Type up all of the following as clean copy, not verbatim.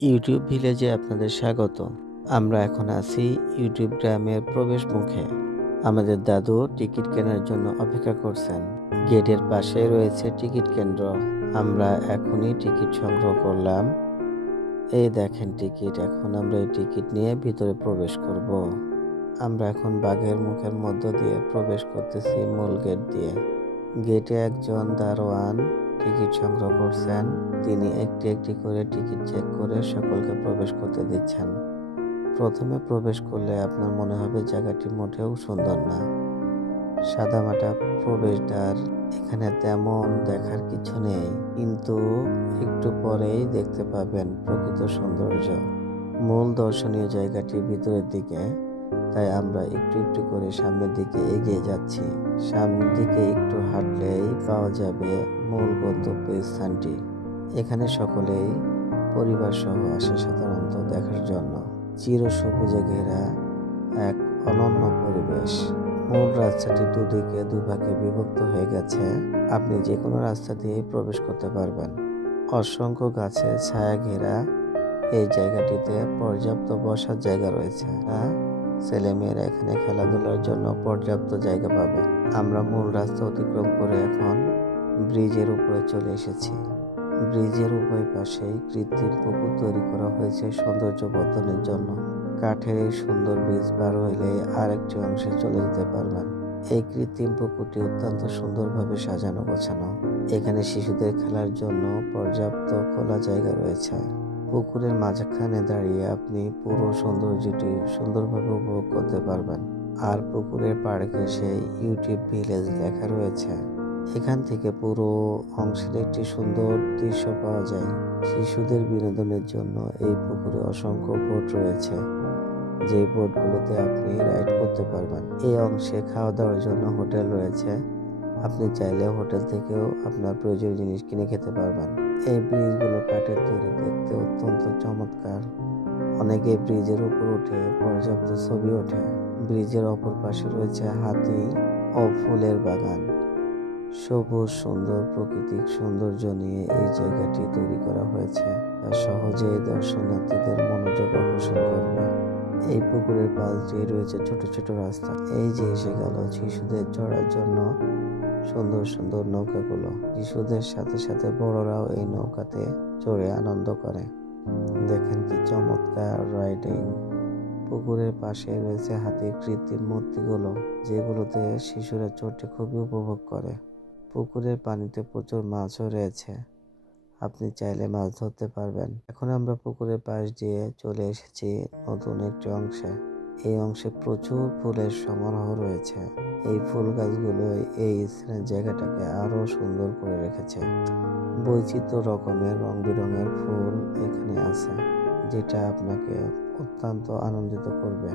YouTube ভিলেজে আপনাদের স্বাগত। আমরা এখন আছি ইউটিউব গ্রামের প্রবেশ মুখে। আমাদের দাদু টিকিট কেনার জন্য অপেক্ষা করছেন। গেটের পাশে রয়েছে টিকিট কেন্দ্র। আমরা এখনই টিকিট সংগ্রহ করলাম। এই দেখেন টিকিট। এখন আমরা এই টিকিট নিয়ে ভিতরে প্রবেশ করব। আমরা এখন বাঘের মুখের মধ্য দিয়ে প্রবেশ করতেছি মূল গেট দিয়ে। গেটে একজন দারোয়ান টিকিট সংগ্রহ করছেন। তিনি একটি একটি করে টিকিট চেক করে সকলকে প্রবেশ করতে দিচ্ছেন। প্রথমে প্রবেশ করলে আপনার মনে হবে জায়গাটি মোটেও সুন্দর না। সাদামাটা প্রবেশদ্বার, এখানে তেমন দেখার কিছু নেই, কিন্তু একটু পরেই দেখতে পাবেন প্রকৃত সৌন্দর্য। মূল দর্শনীয় জায়গাটি ভিতরের দিকে, তাই আমরা একটু একটু করে সামনের দিকে এগিয়ে যাচ্ছি। সামনের দিকে একটু হাঁটলেই পাওয়া যাবে মূল গন্তব্য স্থানটি। এখানে সকলেই পরিবার সহ আসে সাধারণত দেখার জন্য। চিরসবুজে ঘেরা এক অনন্য পরিবেশ। মূল রাস্তাটি দুদিকে দুভাগে বিভক্ত হয়ে গেছে। আপনি যে কোনো রাস্তা দিয়েই প্রবেশ করতে পারবেন। অসংখ্য গাছের ছায়া ঘেরা এই জায়গাটিতে পর্যাপ্ত বসার জায়গা রয়েছে। ছেলেমেয়েরা এখানে খেলাধুলার জন্য পর্যাপ্ত জায়গা পাবে। আমরা মূল রাস্তা অতিক্রম করে এখন ব্রিজের উপরে চলে এসেছি। ব্রিজের উভয় পাশেই কৃত্রিম পুকুর তৈরি করা হয়েছে সৌন্দর্য বর্ধনের জন্য। কাঠের এই সুন্দর ব্রিজ পার হইলে আরেকটি অংশে চলে যেতে পারবেন। এই কৃত্রিম পুকুরটি অত্যন্ত সুন্দরভাবে সাজানো গোছানো। এখানে শিশুদের খেলার জন্য পর্যাপ্ত খোলা জায়গা রয়েছে। পুকুরের মাঝখানে দাঁড়িয়ে আপনি পুরো সৌন্দর্যটি সুন্দরভাবে উপভোগ করতে পারবেন। আর পুকুরের পাড়ে ঘেঁষে ইউটিউব ভিলেজ লেখা রয়েছে। এখান থেকে পুরো অংশের একটি সুন্দর দৃশ্য পাওয়া যায়। শিশুদের বিনোদনের জন্য এই পুকুরে অসংখ্য বোট রয়েছে, যে বোটগুলোতে আপনি রাইড করতে পারবেন। এই অংশে খাওয়া দাওয়ার জন্য হোটেল রয়েছে। আপনি চাইলে হোটেল থেকেও আপনার প্রয়োজনীয় জিনিস কিনে খেতে পারবেন। এই ব্রিজগুলো কাঠের তৈরি, দেখতে অত্যন্ত চমৎকার। অনেকে ব্রিজের উপর উঠে পর্যাপ্ত ছবি ওঠে। ব্রিজের অপর পাশে রয়েছে হাতি ও ফুলের বাগান। সবুজ সুন্দর প্রাকৃতিক সৌন্দর্য নিয়ে এই জায়গাটি তৈরি করা হয়েছে, যা সহজেই দর্শনার্থীদের মনোযোগ আকর্ষণ করবে। এই পুকুরের পাশ দিয়ে রয়েছে ছোট ছোট রাস্তা। এই যে এসে গেল শিশুদের চড়ার জন্য সুন্দর সুন্দর নৌকাগুলো। শিশুদের সাথে সাথে বড়রাও এই নৌকাতে চড়ে আনন্দ করে। দেখেন কি চমৎকার রাইডিং। পুকুরের পাশে রয়েছে হাতির কৃত্রিম মূর্তিগুলো, যেগুলোতে শিশুরা চড়তে খুবই উপভোগ করে। পুকুরের পানিতে প্রচুর মাছও রয়েছে, আপনি চাইলে মাছ ধরতে পারবেন। এখন আমরা পুকুরের পাশ দিয়ে চলে এসেছি নতুন একটি অংশে। এই অংশে প্রচুর ফুলের সমারোহ রয়েছে। এই ফুল গাছগুলো এই স্থানের জায়গাটাকে আরো সুন্দর করে রেখেছে। বৈচিত্র্য রকমের রং বেরঙের ফুল এখানে আছে, যেটা আপনাকে অত্যন্ত আনন্দিত করবে।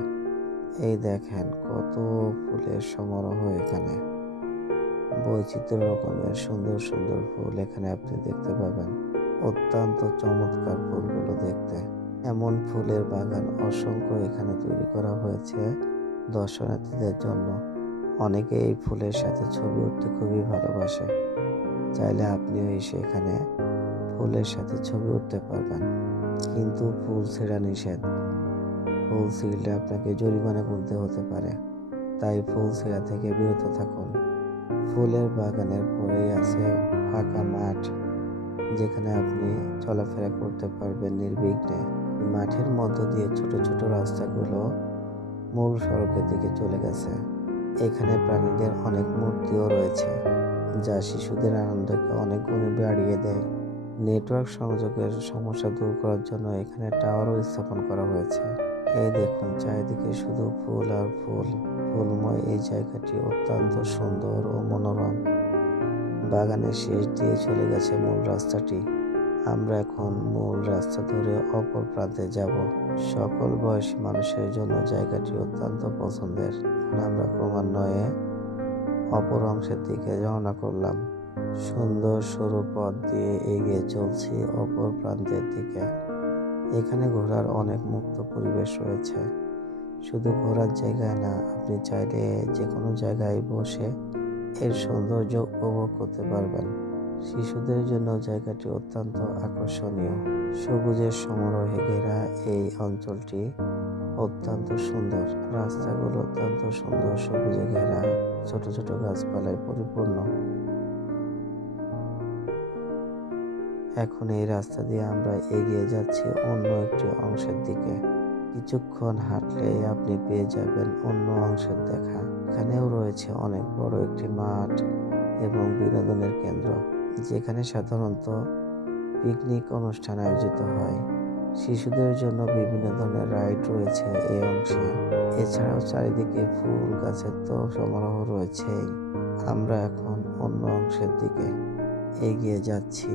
এই দেখেন কত ফুলের সমারোহ এখানে। বৈচিত্র্য রকমের সুন্দর সুন্দর ফুল এখানে আপনি দেখতে পাবেন। অত্যন্ত চমৎকার ফুলগুলো দেখতে। এমন ফুলের বাগান অসংখ্য এখানে তৈরি করা হয়েছে দর্শনার্থীদের জন্য। অনেকে এই ফুলের সাথে ছবি উঠতে খুবই ভালোবাসে। চাইলে আপনিও এসে এখানে ফুলের সাথে ছবি উঠতে পারবেন, কিন্তু ফুল ছেঁড়া নিষেধ। ফুল ছিঁড়লে আপনাকে জরিমানা গুনতে হতে পারে, তাই ফুল ছেঁড়া থেকে বিরত থাকুন। ফুলের বাগানের পরেই আছে ফাঁকা মাঠ, যেখানে আপনি চলাফেরা করতে পারবেন নির্বিঘ্নে। মাঠের মধ্য দিয়ে ছোট ছোট রাস্তাগুলো মূল সড়কের দিকে চলে গেছে। এখানে প্রাণীদের অনেক মূর্তিও রয়েছে, যা শিশুদের আনন্দকে অনেক গুণে বাড়িয়ে দেয়। নেটওয়ার্ক সংযোগের সমস্যা দূর করার জন্য এখানে টাওয়ারও স্থাপন করা হয়েছে। এই দেখুন চারিদিকে শুধু ফুল আর ফুল। ফুলময় এই জায়গাটি অত্যন্ত সুন্দর ও মনোরম। বাগানের শেষ দিয়ে চলে গেছে মূল রাস্তাটি। আমরা এখন মূল রাস্তা ধরে অপর প্রান্তে যাব। সকল বয়সী মানুষের জন্য জায়গাটি অত্যন্ত পছন্দের। এখন আমরা ক্রমান্বয়ে অপর অংশের দিকে রওনা করলাম। সুন্দর সরু পথ দিয়ে এগিয়ে চলছি অপর প্রান্তের দিকে। এখানে ঘোরার অনেক মুক্ত পরিবেশ রয়েছে। শুধু ঘোরার জায়গায় না, আপনি চাইলে যে কোনো জায়গায় বসে এর সৌন্দর্য উপভোগ করতে পারবেন। শিশুদের জন্য জায়গাটি অত্যন্ত আকর্ষণীয়। সবুজের সমারোহে ঘেরা এই অঞ্চলটি অত্যন্ত সুন্দর। রাস্তাগুলো অত্যন্ত সুন্দর, সবুজে ঘেরা, ছোট ছোট গাছপালায় পরিপূর্ণ। এখন এই রাস্তা দিয়ে আমরা এগিয়ে যাচ্ছি অন্য একটি অংশের দিকে। কিছুক্ষণ হাঁটলেই আপনি পেয়ে যাবেন অন্য অংশের দেখা। এখানেও রয়েছে অনেক বড় একটি মাঠ এবং বিনোদনের কেন্দ্র, যেখানে সাধারণত পিকনিক অনুষ্ঠান আয়োজিত হয়। শিশুদের জন্য বিভিন্ন ধরনের রাইড রয়েছে এই অংশে। এছাড়াও চারিদিকে ফুল গাছের তো সমারোহ রয়েছেই। আমরা এখন অন্য অংশের দিকে এগিয়ে যাচ্ছি।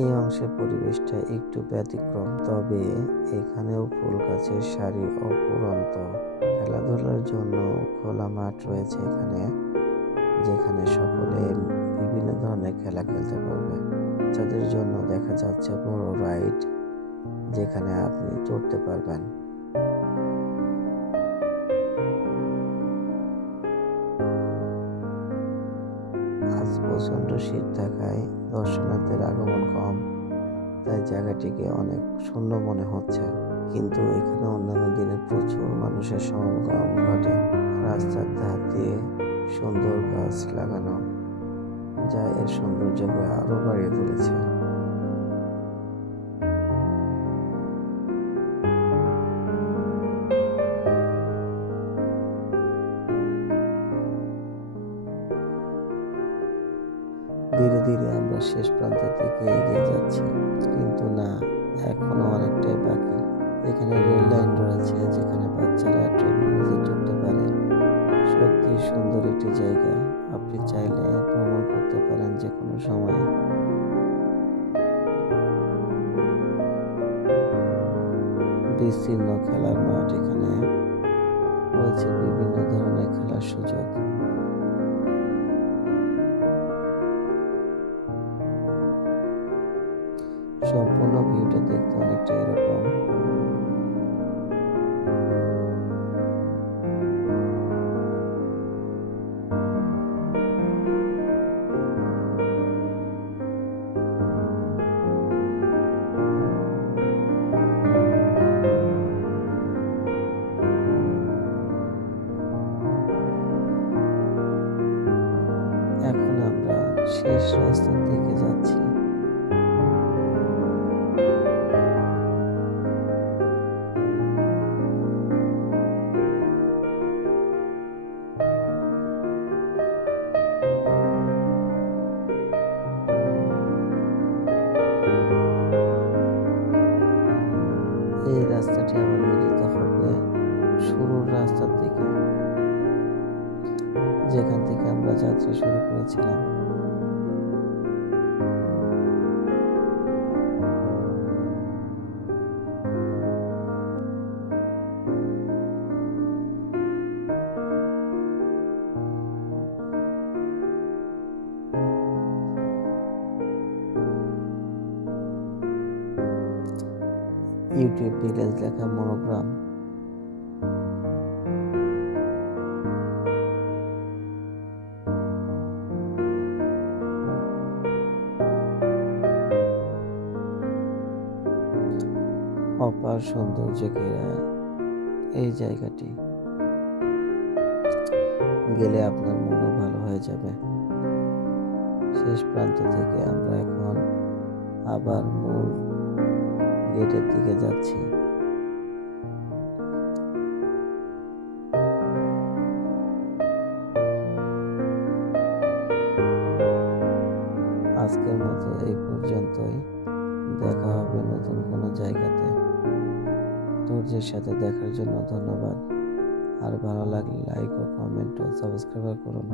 এই অংশের পরিবেশটা একটু ব্যতিক্রম, তবে এখানেও ফুল গাছের সারি অফুরন্ত। খেলাধুলার জন্য খোলা মাঠ রয়েছে এখানে, যেখানে সকলে বিভিন্ন ধরনের খেলা খেলতে পারবে। বাচ্চাদের জন্য দেখা যাচ্ছে বড় রাইড, যেখানে আপনি চড়তে পারবেন। আজ প্রচণ্ড শীত থাকায় দর্শনার্থীর আগমন কম, তাই জায়গাটিকে অনেক শূন্য মনে হচ্ছে। কিন্তু এখানে অন্যান্য দিনে প্রচুর মানুষের সমাগম ঘটে। রাস্তার ধার দিয়ে সুন্দর গাছ লাগানো, যা এর সৌন্দর্যকে আরো বাড়িয়ে তুলেছে। ধীরে ধীরে আমরা শেষ প্রান্তের দিকে এগিয়ে যাচ্ছি, কিন্তু না, এখনো অনেকটাই বাকি। এখানে রেল লাইন রয়েছে, যেখানে বাচ্চারা ট্রেনগুলোতে চড়তে পারে। সত্যি সুন্দর একটি জায়গা, আপনি চাইলে ভ্রমণ করতে পারেন যে কোনো সময়। বিস্তীর্ণ খেলার মাঠ, এখানে রয়েছে বিভিন্ন ধরনের খেলার সুযোগ। সম্পূর্ণ ভিউটা দেখতে অনেকটা এরকম। এখন আমরা শেষ রাস্তার দিকে যাচ্ছি। এই রাস্তাটি আবার মিলিত হবে শুরুর রাস্তার দিকে, যেখান থেকে আমরা যাত্রা শুরু করেছিলাম। ইউটিউব ভিলেজ লেখা মনোগ্রাম। অপার সৌন্দর্য ঘেরা এই জায়গাটি, গেলে আপনার মনও ভালো হয়ে যাবে। শেষ প্রান্ত থেকে আমরা এখন আবার মূল গেটের দিকে যাচ্ছি। আজকের মতো এই পর্যন্তই। দেখা হবে নতুন কোনো জায়গাতে। ধৈর্যের সাথে দেখার জন্য ধন্যবাদ। আর ভালো লাগলে লাইক ও কমেন্ট ও সাবস্ক্রাইব করুন।